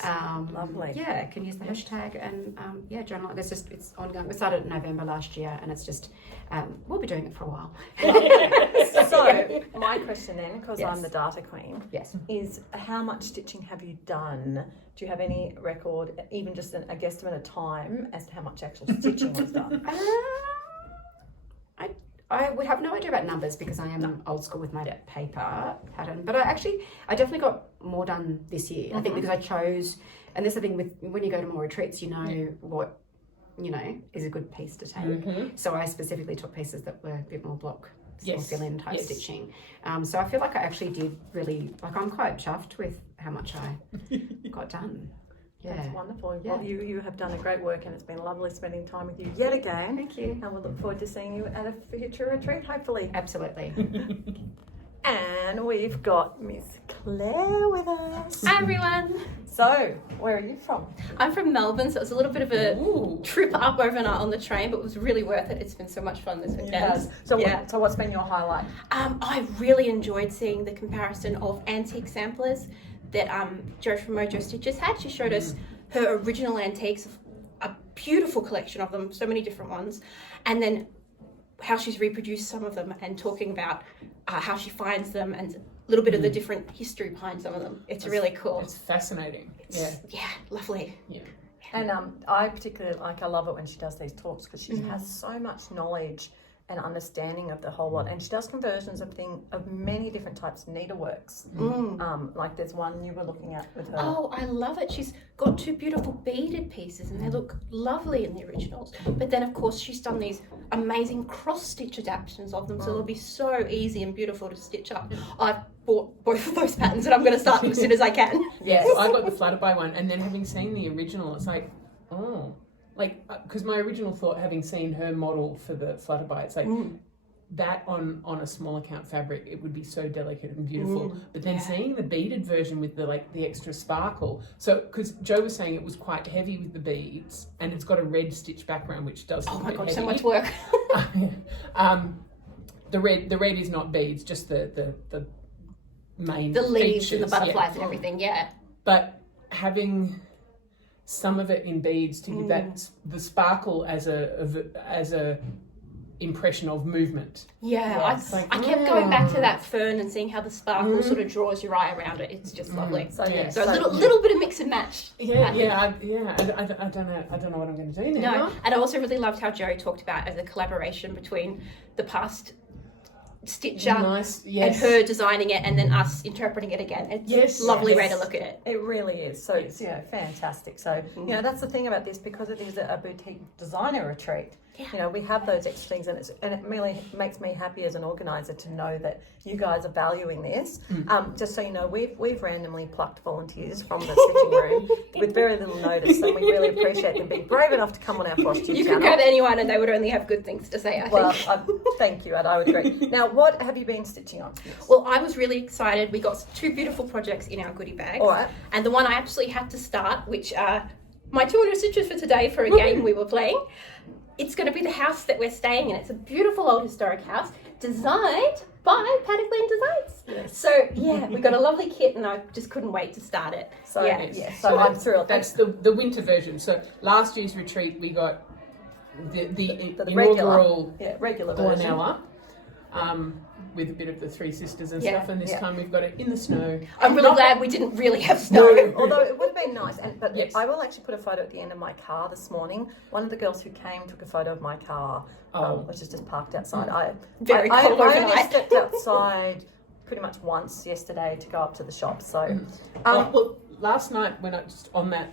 Lovely. Yeah, can use the hashtag and journal. It's ongoing. We started in November last year, and it's just we'll be doing it for a while. So my question then, because I'm the data queen, is how much stitching have you done? Do you have any record, even just a guesstimate of time as to how much actual stitching was done? I would have no idea about numbers because I am old school with my paper pattern, but I definitely got more done this year. I think because I chose, and this is the thing with when you go to more retreats, you know what is a good piece to take. So I specifically took pieces that were a bit more block or fill-in type stitching. So I feel like I actually did really, I'm quite chuffed with how much I got done. Yeah. That's wonderful. Yeah. Well, you have done a great work, and it's been lovely spending time with you yet again. Thank you. And we'll look forward to seeing you at a future retreat, hopefully. Absolutely. And we've got Miss Claire with us. Hi everyone. So, where are you from? I'm from Melbourne, so it was a little bit of a trip up overnight on the train, but it was really worth it. It's been so much fun this weekend. Yes. So what's been your highlight? I really enjoyed seeing the comparison of antique samplers that Jo from Mojo Stitches had. She showed us her original antiques, a beautiful collection of them, so many different ones, and then how she's reproduced some of them and talking about how she finds them and a little bit of the different history behind some of them. It's really cool. It's fascinating. Yeah, lovely. Yeah. And I particularly I love it when she does these talks because she has so much knowledge and understanding of the whole lot, and she does conversions of many different types of needleworks. Like there's one you were looking at with her. Oh, I love it. She's got two beautiful beaded pieces and they look lovely in the originals. But then of course she's done these amazing cross-stitch adaptations of them, so they'll be so easy and beautiful to stitch up. I've bought both of those patterns and I'm going to start them as soon as I can. Yes, so I got the Flutterby one, and then having seen the original, it's like, because my original thought, having seen her model for the Flutterby, it's like that on a small account fabric, it would be so delicate and beautiful. But then seeing the beaded version with the extra sparkle, so because Jo was saying it was quite heavy with the beads, and it's got a red stitch background, which does. Oh my god, heavy. so much work. The red is not beads, just the main The leaves features, and the butterflies and everything, But having some of it in beads to give that the sparkle as a impression of movement. Yeah, Yes. I kept going back to that fern and seeing how the sparkle sort of draws your eye around it. It's just lovely. So yeah, So a little bit of mix and match. I don't know what I'm going to do now. No, and I also really loved how Joe talked about as a collaboration between the past stitcher and her designing it and then us interpreting it again. It's a lovely way to look at it. It really is. So it's fantastic. So that's the thing about this, because it is a boutique designer retreat. Yeah. We have those extra things, and it really makes me happy as an organizer to know that you guys are valuing this. Just so you know, we've randomly plucked volunteers from the stitching room with very little notice, and we really appreciate them being brave enough to come on our Flosstube channel. You could grab anyone and they would only have good things to say, I think. Thank you, and I would agree. Now, what have you been stitching on? Well, I was really excited. We got 2 beautiful projects in our goodie bags. All right. And the one I actually had to start, which are my 200 stitches for today for a game we were playing. It's going to be the house that we're staying in. It's a beautiful old historic house designed by Paddock Lane Designs. Yes. So, we got a lovely kit and I just couldn't wait to start it. So, So I'm thrilled. That's the winter version. So last year's retreat, we got the inaugural regular version. Glenella, with a bit of the Three Sisters and stuff, and this time we've got it in the snow. I'm really glad we didn't really have snow. Although it would have been nice. But Yes. I will actually put a photo at the end of my car this morning. One of the girls who came took a photo of my car, which is just parked outside. I only stepped outside pretty much once yesterday to go up to the shop. So, well, last night when I just on that,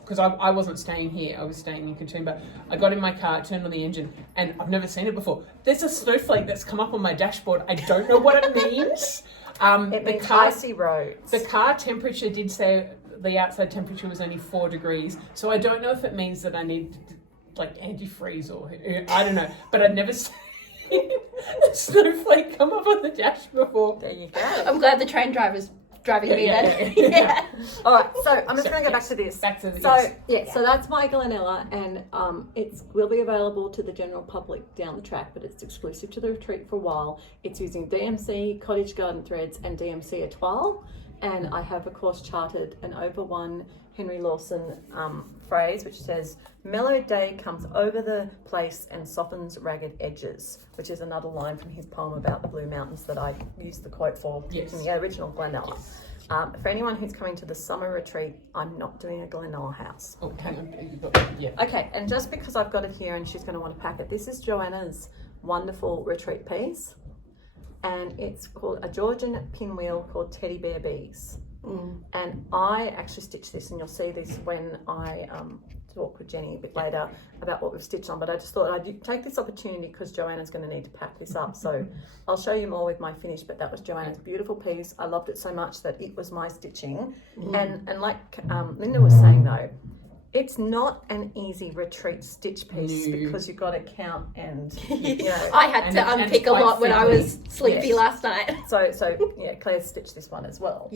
because I wasn't staying here, I was staying in Katoomba. I got in my car, turned on the engine, and I've never seen it before. There's a snowflake that's come up on my dashboard. I don't know what it means. It means icy roads. The car temperature did say the outside temperature was only 4 degrees, so I don't know if it means that I need like antifreeze or I don't know. But I'd never seen a snowflake come up on the dash before. There you go. I'm glad the train driver's driving me then. All right, so I'm just going to go back to this. So that's my Glenella, and it will be available to the general public down the track, but it's exclusive to the retreat for a while. It's using DMC Cottage Garden threads and DMC Etoile, and I have of course charted an over one Henry Lawson phrase which says, "Mellow day comes over the place and softens ragged edges," which is another line from his poem about the Blue Mountains that I used the quote for in the original Glenella. For anyone who's coming to the summer retreat, I'm not doing a Glenella house. Oh, hang on. Okay, and just because I've got it here and she's going to want to pack it, this is Joanna's wonderful retreat piece, and it's called a Georgian pinwheel called Teddy Bear Bees. And I actually stitched this, and you'll see this when I talk with Jenny a bit later about what we've stitched on, but I just thought I'd take this opportunity because Joanna's going to need to pack this up, so I'll show you more with my finish. But that was Joanna's beautiful piece. I loved it so much that it was my stitching. And like Linda was saying though, it's not an easy retreat stitch piece because you've got to count and I had to unpick a lot when I was sleepy last night. So Claire stitched this one as well.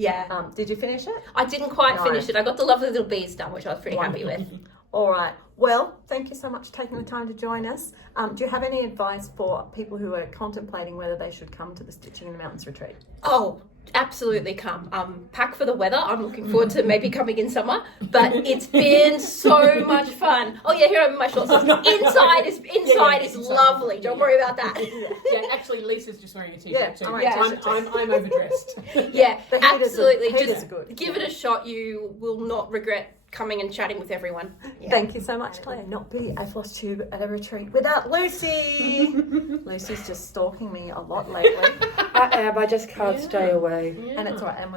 Did you finish it? I didn't quite finish it. I got the lovely little bees done, which I was pretty happy with. All right. Well, thank you so much for taking the time to join us. Do you have any advice for people who are contemplating whether they should come to the Stitching in the Mountains retreat? Oh, absolutely come. Pack for the weather. I'm looking forward to maybe coming in summer, but it's been so much fun. Oh yeah, here I'm in my shorts. Inside is lovely. Don't worry about that. Actually, Lisa's just wearing a t-shirt too. I'm overdressed. Absolutely. Just good. Give it a shot. You will not regret coming and chatting with everyone. Thank you so much, Claire. Not be a Flosstube at a retreat without Lucy. Lucy's just stalking me a lot lately. I am. I just can't stay away. And it's all right. And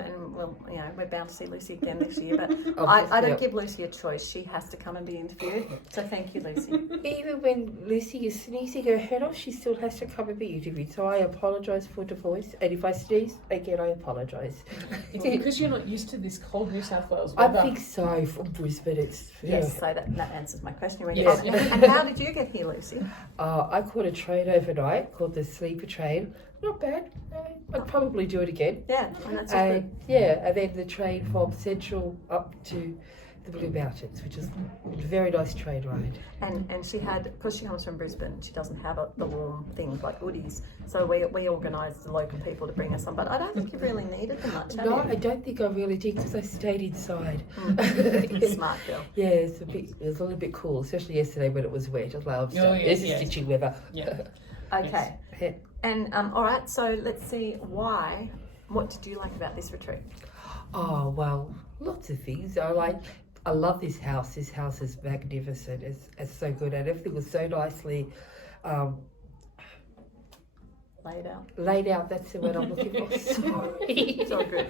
we're bound to see Lucy again next year. But I don't give Lucy a choice. She has to come and be interviewed. So thank you, Lucy. Even when Lucy is sneezing her head off, she still has to come and be interviewed. So I apologise for the voice. And if I sneeze, again, I apologise. It's because you're not used to this cold New South Wales weather. I think so. From Brisbane, it's... Yes, so that answers my question. And how did you get here, Lucy? I caught a train overnight called the Sleeper Train. Not bad. I'd probably do it again. Yeah, and that's good. And then the train from Central up to the Blue Mountains, which is a very nice train ride. And she had, because she comes from Brisbane, she doesn't have the warm things like hoodies. So we organised the local people to bring us some, but I don't think you really needed them much, have No, you? I don't think I really did because I stayed inside. Smart girl. Yeah, it was a little bit cool, especially yesterday when it was wet. I was like, this is stitching weather. Yeah. Okay. Yeah. And all right, so let's see why. What did you like about this retreat? Oh, well, lots of things. I love this house. This house is magnificent. It's so good, and everything was so nicely Laid out. That's the word I'm looking for. Sorry. So good.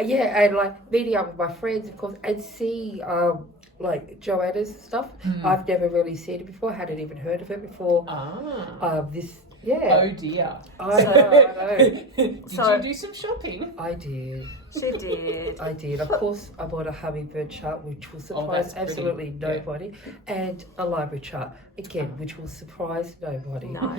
Yeah, and like meeting up with my friends, of course, and see like Joanna's stuff. I've never really seen it before. I hadn't even heard of it before. Oh dear. I know. Did So- you do some shopping? I did. She did. I did. Of course, I bought a hummingbird chart, which will surprise that's pretty. absolutely Yeah. nobody, and a library chart, again, which will surprise nobody. No.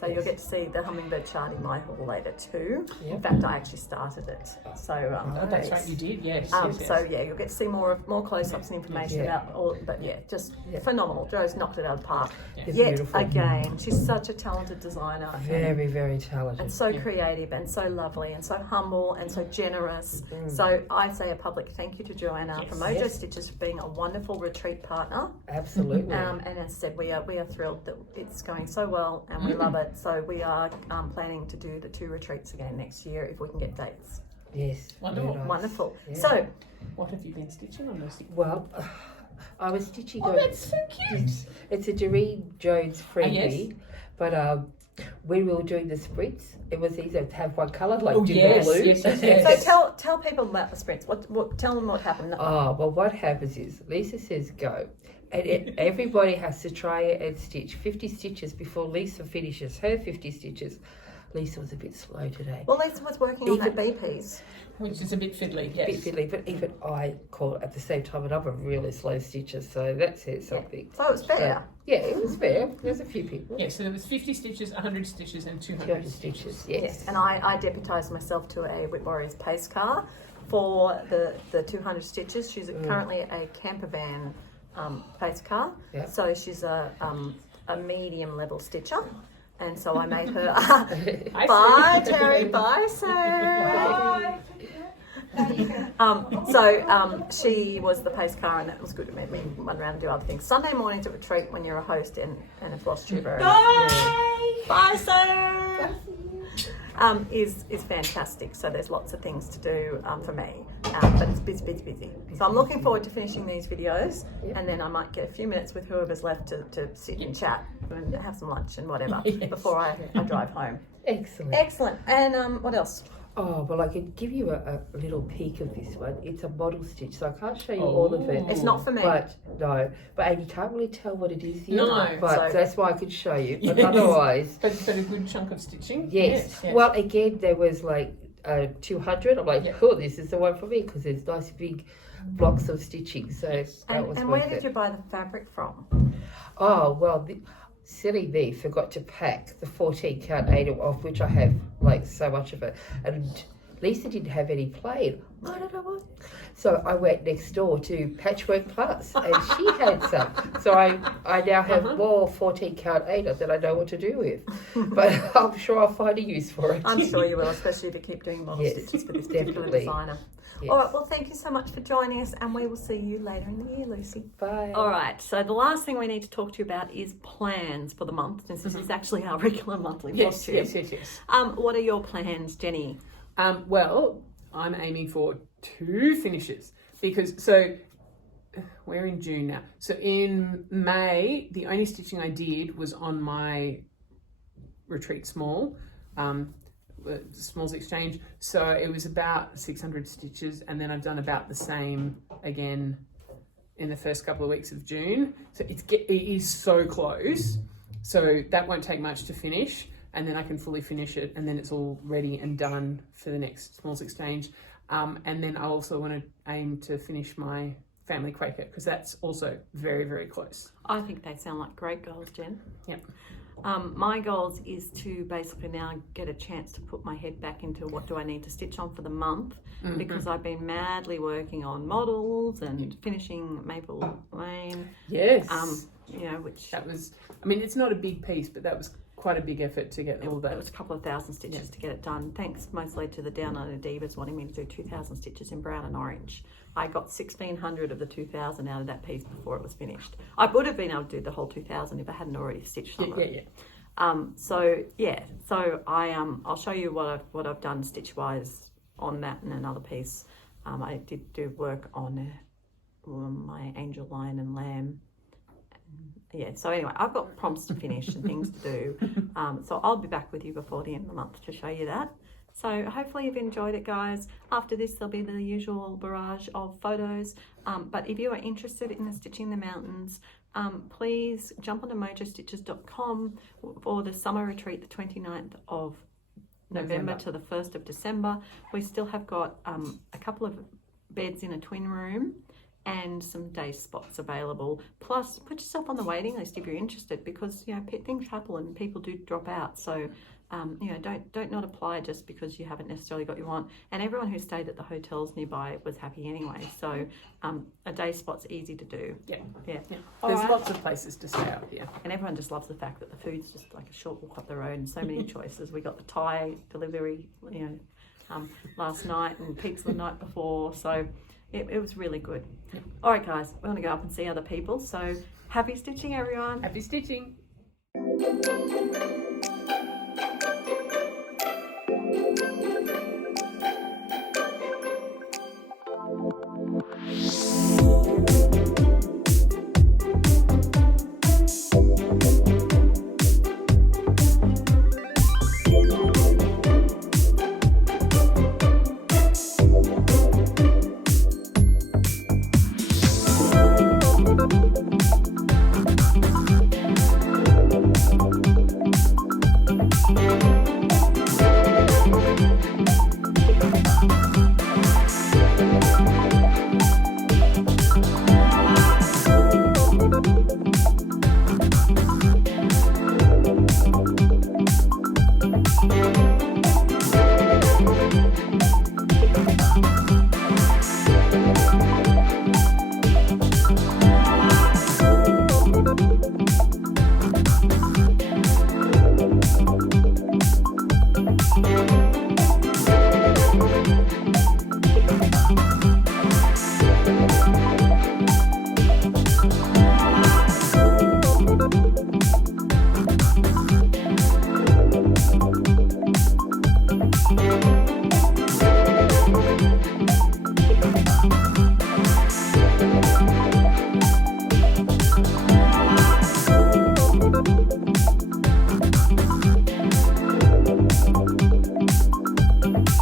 So you'll get to see the hummingbird chart in my hall later too. Yep. In fact, I actually started it. So Oh, that's right, you did. Yes. yes. So yeah, you'll get to see more close-ups and information Yeah. about all. But yeah, just Yeah. phenomenal. Jo's knocked it out of the park. It's Yet beautiful. again, she's such a talented designer. Very, very talented. And so creative and so lovely and so humble and so generous. So I say a public thank you to Joanna from Mojo Yes. Stitches for being a wonderful retreat partner. Absolutely. And as I said, we are thrilled that it's going so well and we love it. So we are planning to do the 2 retreats again next year if we can get dates. Yes. Wonderful. very nice. Wonderful. Yeah. So What have you been stitching on, Lucy? Well, I was stitching. Oh, that's so cute. It's a Doreen Jones freebie, yes. but when we were doing the sprints, it was easier to have one colour, like Oh, do yes, the blue. yes. so tell people about the sprints. Tell them what happened. Oh, well, what happens is Lisa says go, and everybody has to try it and stitch 50 stitches before Lisa finishes her 50 stitches. Lisa was a bit slow today. Well, Lisa was working on that B piece. Which is a bit fiddly, yes. Bit fiddly, but even I call it at the same time, and I'm a really slow stitcher, so that says something. So it was fair. Yeah, it was fair. There's a few people. Yeah, so there was 50 stitches, 100 stitches and 200 stitches. Yes. And I deputised myself to a Whip Warriors pace car for the 200 stitches. She's currently a camper van pace car. Yeah. So she's a medium level stitcher. And so I made her. Bye, Terry. Bye, Sarah. She was the pace car, and it was good to make me run around and do other things. Sunday mornings at retreat when you're a host and a Flosstuber. Bye, Sarah. Is fantastic. So there's lots of things to do for me, but it's busy. So I'm looking forward to finishing these videos, and then I might get a few minutes with whoever's left to sit and chat and have some lunch and whatever before I drive home. Excellent. And what else? Oh, well, I can give you a little peek of this one. It's a model stitch, so I can't show you all of it. It's not for me. But and you can't really tell what it is yet. No. But So- that's why I could show you. But otherwise, But a good chunk of stitching? yes. Well, again, there was like 200. I'm like, oh, this is the one for me because there's nice big blocks of stitching. So that was And worth where did it. you buy the fabric from? Oh, well, silly me forgot to pack the 14 count 8 of which I have like so much of it. And Lisa didn't have any plain. I don't know what. So I went next door to Patchwork Plus and she had some. So I now have more 14 count 8 that I know what to do with. But I'm sure I'll find a use for it. I'm sure you will, especially if you keep doing model Yes, stitches for this particular definitely. designer. Yes. All right, well, thank you so much for joining us, and we will see you later in the year, Lucy. Bye. All right, so the last thing we need to talk to you about is plans for the month, since this is actually our regular monthly Yes, Flosstube. yes. What are your plans, Jenny? Well, I'm aiming for 2 finishes because, so we're in June now. So in May, the only stitching I did was on my retreat small, Smalls Exchange. So it was about 600 stitches, and then I've done about the same again in the first couple of weeks of June. So it is so close. So that won't take much to finish, and then I can fully finish it, and then it's all ready and done for the next Smalls Exchange. And then I also want to aim to finish my family Quaker because that's also very, very close. I think they sound like great goals, Jen. Yep. My goals is to basically now get a chance to put my head back into what do I need to stitch on for the month, because I've been madly working on models and finishing Maple Lane. Yes. You know, which That was, I mean, it's not a big piece, but that was quite a big effort to get all it that. was a couple of thousand stitches to get it done. Thanks mostly to the Down Under Divas wanting me to do 2,000 stitches in brown and orange. I got 1,600 of the 2,000 out of that piece before it was finished. I would have been able to do the whole 2,000 if I hadn't already stitched some of it. So I'll show you what I've done stitch wise on that and another piece. I did do work on my angel lion and lamb. Yeah, so anyway, I've got prompts to finish and things to do. So I'll be back with you before the end of the month to show you that. So hopefully you've enjoyed it, guys. After this, there'll be the usual barrage of photos. But if you are interested in stitching the mountains, please jump onto mojostitches.com for the summer retreat, the 29th of November to the 1st of December. We still have got a couple of beds in a twin room and some day spots available. Plus, put yourself on the waiting list if you're interested, because you know things happen and people do drop out. So you know, don't not apply just because you haven't necessarily got your want. And everyone who stayed at the hotels nearby was happy anyway. So a day spot's easy to do. Yeah. All There's right. lots of places to stay out here. And everyone just loves the fact that the food's just like a short walk up the road and so many choices. We got the Thai delivery, you know, last night and pizza the night before. So it was really good. All right, guys, we're going to go up and see other people. So happy stitching, everyone. Happy stitching.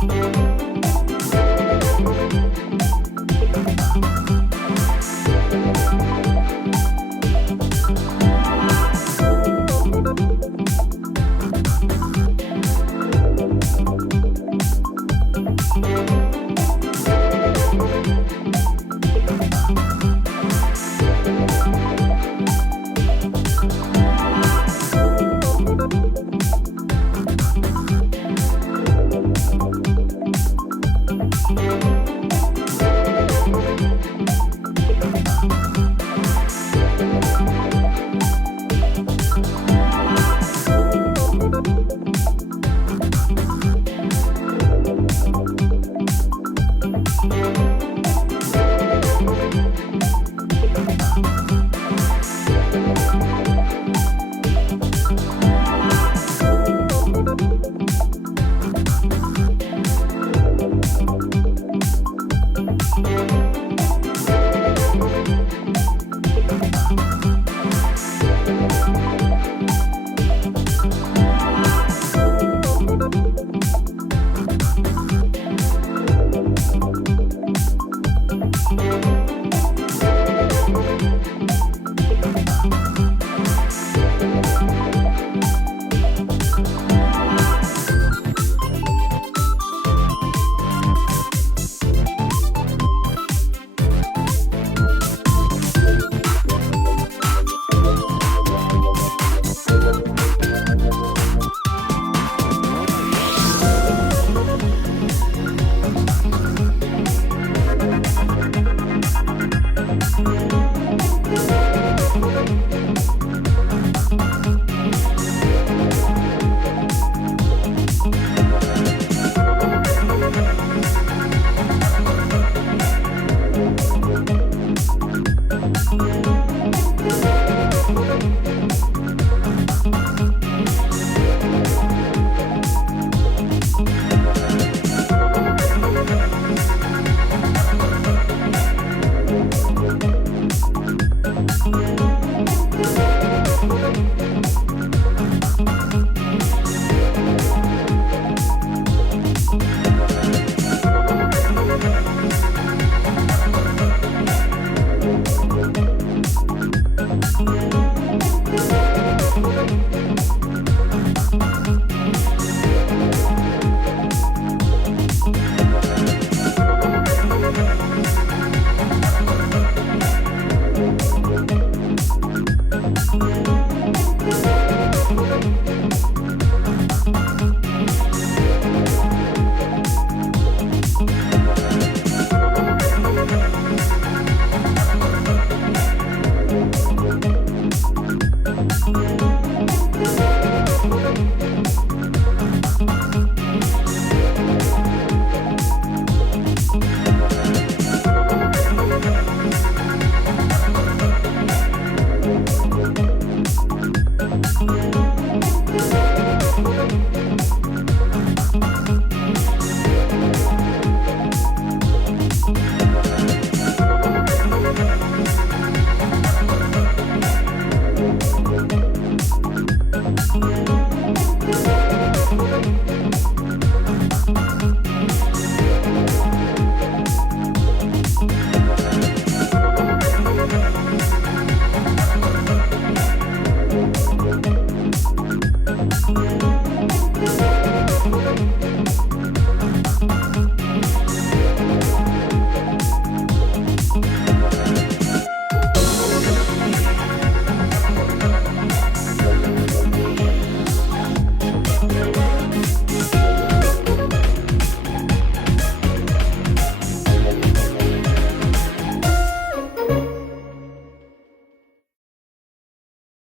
Bye.